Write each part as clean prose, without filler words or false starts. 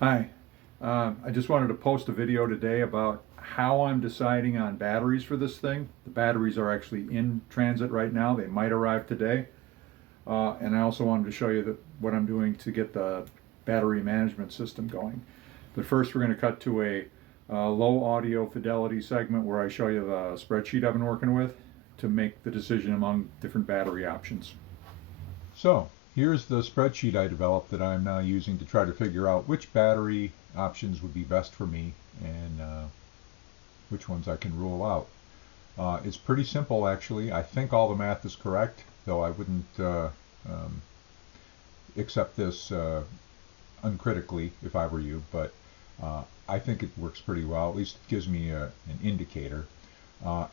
Hi, I just wanted to post a video today about how I'm deciding on batteries for this thing. The batteries are actually in transit right now. They might arrive today. And I also wanted to show you what I'm doing to get the battery management system going. But first we're going to cut to a low audio fidelity segment where I show you the spreadsheet I've been working with to make the decision among different battery options. So here's the spreadsheet I developed that I'm now using to try to figure out which battery options would be best for me and which ones I can rule out. It's pretty simple actually. I think all the math is correct, though I wouldn't accept this uncritically if I were you, but I think it works pretty well. At least it gives me an indicator.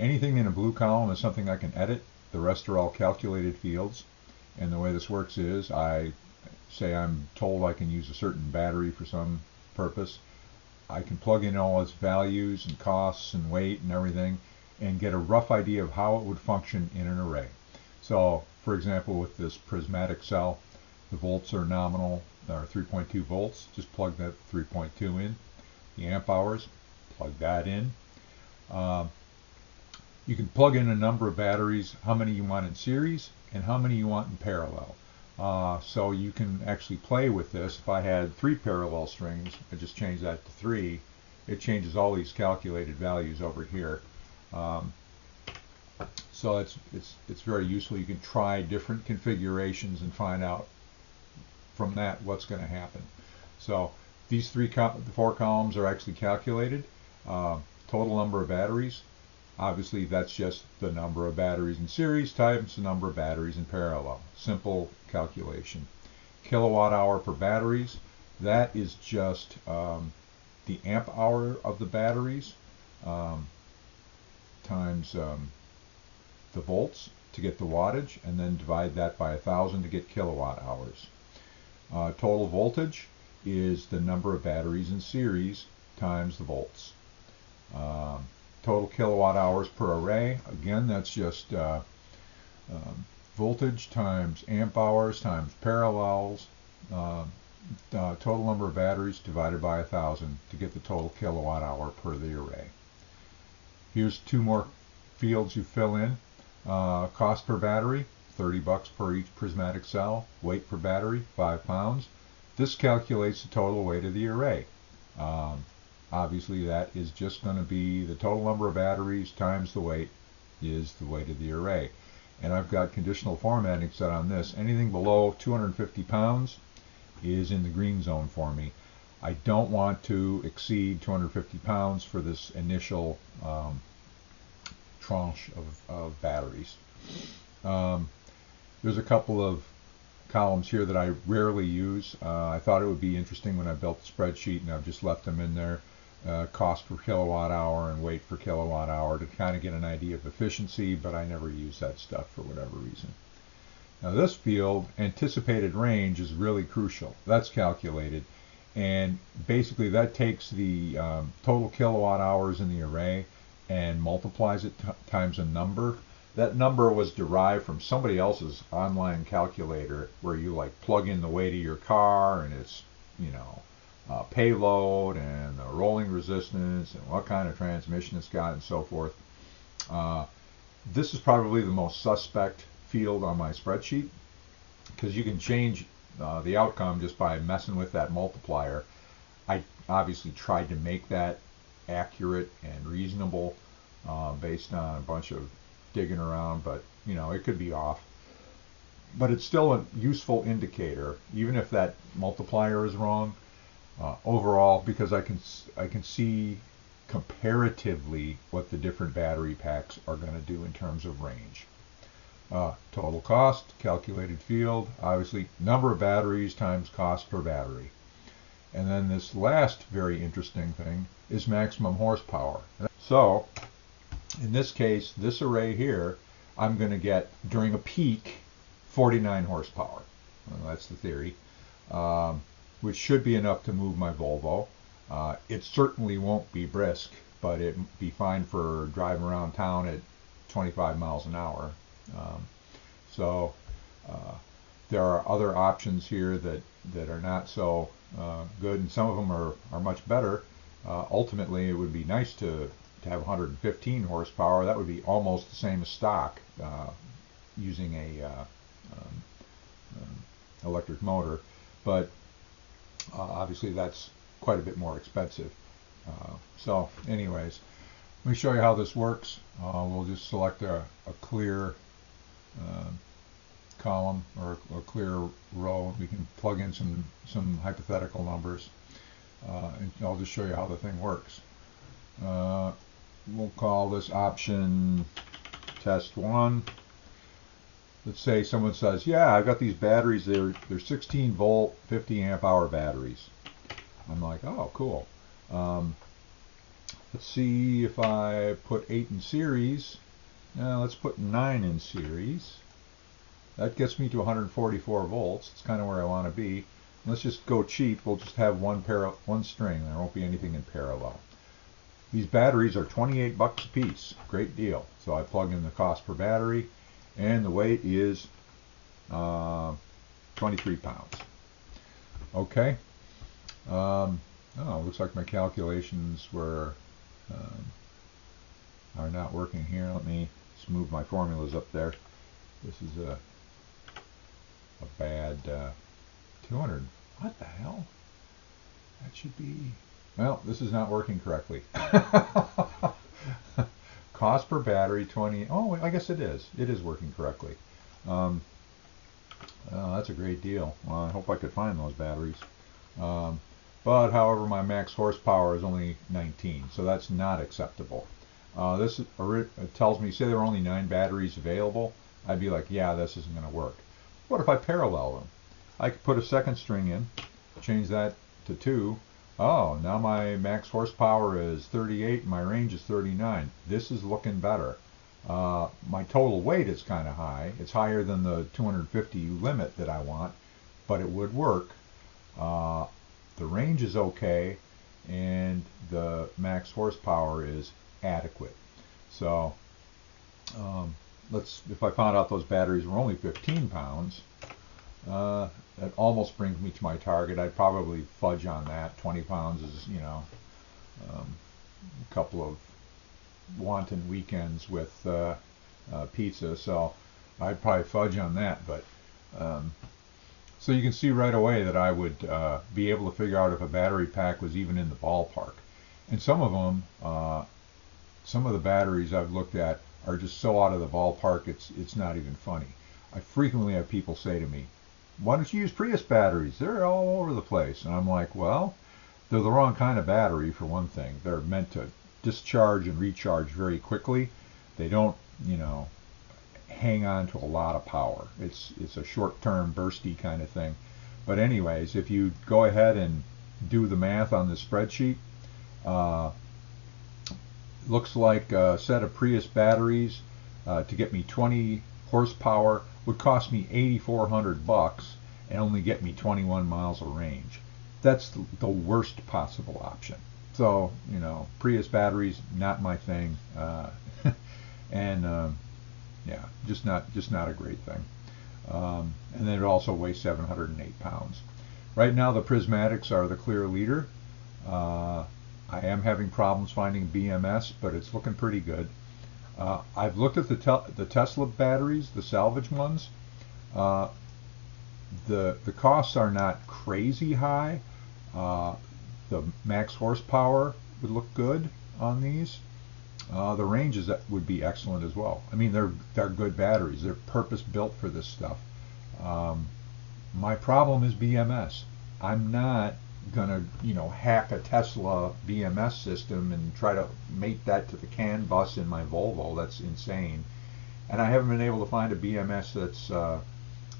Anything in a blue column is something I can edit. The rest are all calculated fields. And the way this works is I say I'm told I can use a certain battery for some purpose. I can plug in all its values and costs and weight and everything and get a rough idea of how it would function in an array. So, for example, with this prismatic cell, the volts are nominal, or 3.2 volts. Just plug that 3.2 in. The amp hours, plug that in. You can plug in a number of batteries, how many you want in series and how many you want in parallel. So you can actually play with this. If I had 3 parallel strings, I just change that to 3. It changes all these calculated values over here. So it's very useful. You can try different configurations and find out from that what's going to happen. So these 4 columns are actually calculated. Total number of batteries. Obviously, that's just the number of batteries in series times the number of batteries in parallel. Simple calculation. Kilowatt hour per batteries. That is just the amp hour of the batteries times the volts to get the wattage, and then divide that by 1,000 to get kilowatt hours. Total voltage is the number of batteries in series times the volts. Total kilowatt hours per array, again that's just voltage times amp hours times parallels, total number of batteries divided by 1,000 to get the total kilowatt hour per the array. Here's 2 more fields you fill in. Cost per battery, $30 per each prismatic cell. Weight per battery, 5 pounds. This calculates the total weight of the array. Obviously that is just going to be the total number of batteries times the weight is the weight of the array. And I've got conditional formatting set on this. Anything below 250 pounds is in the green zone for me. I don't want to exceed 250 pounds for this initial tranche of batteries. There's a couple of columns here that I rarely use. I thought it would be interesting when I built the spreadsheet, and I've just left them in there. Cost per kilowatt hour and weight per kilowatt hour to kind of get an idea of efficiency, but I never use that stuff for whatever reason. Now this field, anticipated range, is really crucial. That's calculated, and basically that takes the total kilowatt hours in the array and multiplies it times a number. That number was derived from somebody else's online calculator where you like plug in the weight of your car and its, payload and the rolling resistance and what kind of transmission it's got and so forth. This is probably the most suspect field on my spreadsheet because you can change the outcome just by messing with that multiplier. I obviously tried to make that accurate and reasonable based on a bunch of digging around, but it could be off. But it's still a useful indicator, even if that multiplier is wrong. Overall, because I can see comparatively what the different battery packs are going to do in terms of range. Total cost, calculated field, obviously number of batteries times cost per battery. And then this last very interesting thing is maximum horsepower. So in this case, this array here, I'm going to get during a peak 49 horsepower. Well, that's the theory. Which should be enough to move my Volvo. It certainly won't be brisk, but it'd be fine for driving around town at 25 miles an hour. Um, so there are other options here that are not so good, and some of them are much better. Ultimately, it would be nice to have 115 horsepower. That would be almost the same as stock using a electric motor, but obviously that's quite a bit more expensive. So anyways, let me show you how this works. We'll just select a clear column or a clear row. We can plug in some hypothetical numbers, and I'll just show you how the thing works. We'll call this option test 1. Let's say someone says, yeah, I've got these batteries, they're 16 volt 50 amp hour batteries. I'm like, oh, cool. Let's see if I put 8 in series. Let's put 9 in series. That gets me to 144 volts. It's kind of where I want to be. Let's just go cheap. We'll just have one string. There won't be anything in parallel. These batteries are 28 bucks a piece. Great deal. So I plug in the cost per battery, and the weight is 23 pounds. Okay. Looks like my calculations are not working here. Let me just move my formulas up there. This is a bad 200. What the hell? That should be. Well, this is not working correctly. Cost per battery 20. Oh, I guess it is. It is working correctly. That's a great deal. Well, I hope I could find those batteries. But however, my max horsepower is only 19, so that's not acceptable. This tells me, say there are only 9 batteries available, I'd be like, yeah, this isn't going to work. What if I parallel them? I could put a second string in, change that to 2. Oh, now my max horsepower is 38 and my range is 39. This is looking better. My total weight is kind of high. It's higher than the 250 limit that I want, but it would work. The range is okay, and the max horsepower is adequate. So if I found out those batteries were only 15 pounds, that almost brings me to my target. I'd probably fudge on that. 20 pounds is, a couple of wanton weekends with pizza, so I'd probably fudge on that. But so you can see right away that I would be able to figure out if a battery pack was even in the ballpark. And some of them, some of the batteries I've looked at are just so out of the ballpark, it's not even funny. I frequently have people say to me, why don't you use Prius batteries? They're all over the place. And I'm like, well, they're the wrong kind of battery for one thing. They're meant to discharge and recharge very quickly. They don't, hang on to a lot of power. It's a short-term bursty kind of thing. But anyways, if you go ahead and do the math on the spreadsheet, looks like a set of Prius batteries to get me 20 horsepower would cost me $8,400 and only get me 21 miles of range. That's the worst possible option. So, Prius batteries, not my thing, and yeah, just not a great thing. And then it also weighs 708 pounds. Right now, the prismatics are the clear leader. I am having problems finding BMS, but it's looking pretty good. I've looked at the Tesla batteries, the salvage ones. The costs are not crazy high. The max horsepower would look good on these. The ranges would be excellent as well. I mean, they're good batteries. They're purpose built for this stuff. My problem is BMS. I'm not gonna, hack a Tesla BMS system and try to mate that to the CAN bus in my Volvo. That's insane. And I haven't been able to find a BMS that's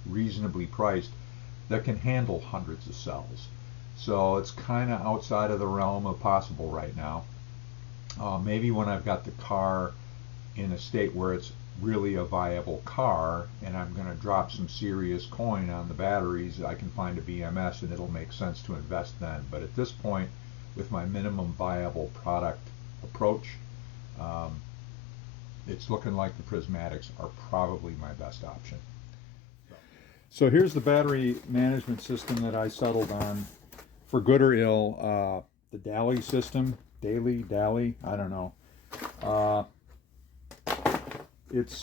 reasonably priced that can handle hundreds of cells. So it's kind of outside of the realm of possible right now. Maybe when I've got the car in a state where it's really a viable car and I'm going to drop some serious coin on the batteries, I can find a BMS and it'll make sense to invest then. But at this point, with my minimum viable product approach, it's looking like the prismatics are probably my best option. So here's the battery management system that I settled on, for good or ill. The Dally system, Dally, I don't know. Uh, it's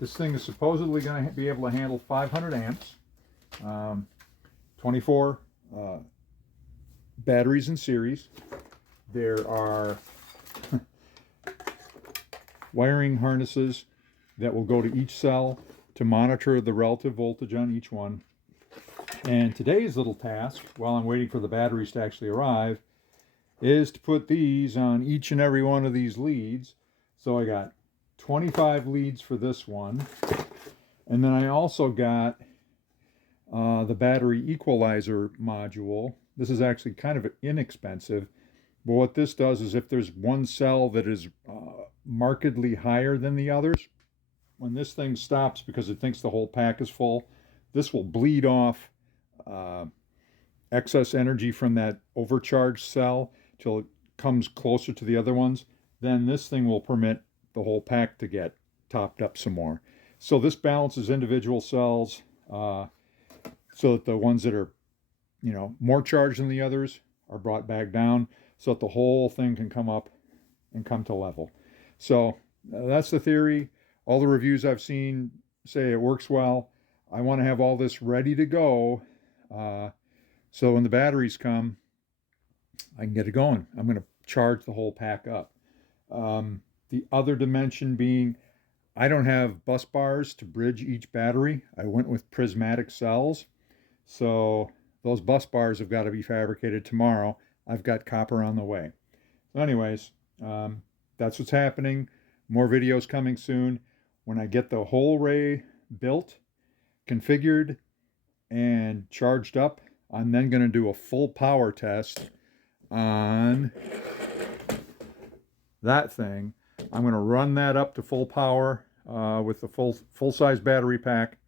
this thing is supposedly going to be able to handle 500 amps, 24 batteries in series. There are wiring harnesses that will go to each cell to monitor the relative voltage on each one. And today's little task, while I'm waiting for the batteries to actually arrive, is to put these on each and every one of these leads. So I got 25 leads for this one. And then I also got the battery equalizer module. This is actually kind of inexpensive, but what this does is if there's one cell that is markedly higher than the others, when this thing stops because it thinks the whole pack is full, this will bleed off excess energy from that overcharged cell till it comes closer to the other ones. Then this thing will permit the whole pack to get topped up some more. So this balances individual cells so that the ones that are, more charged than the others are brought back down, so that the whole thing can come up and come to level. So that's the theory. All the reviews I've seen say it works well. I want to have all this ready to go, so when the batteries come, I can get it going. I'm going to charge the whole pack up. The other dimension being, I don't have bus bars to bridge each battery. I went with prismatic cells. So those bus bars have got to be fabricated tomorrow. I've got copper on the way. So anyways, that's what's happening. More videos coming soon. When I get the whole array built, configured, and charged up, I'm then going to do a full power test on that thing. I'm going to run that up to full power with the full-size battery pack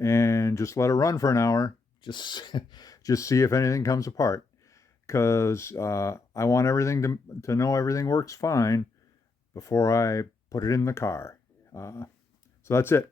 and just let it run for an hour. Just see if anything comes apart, because I want everything to know everything works fine before I put it in the car. So that's it.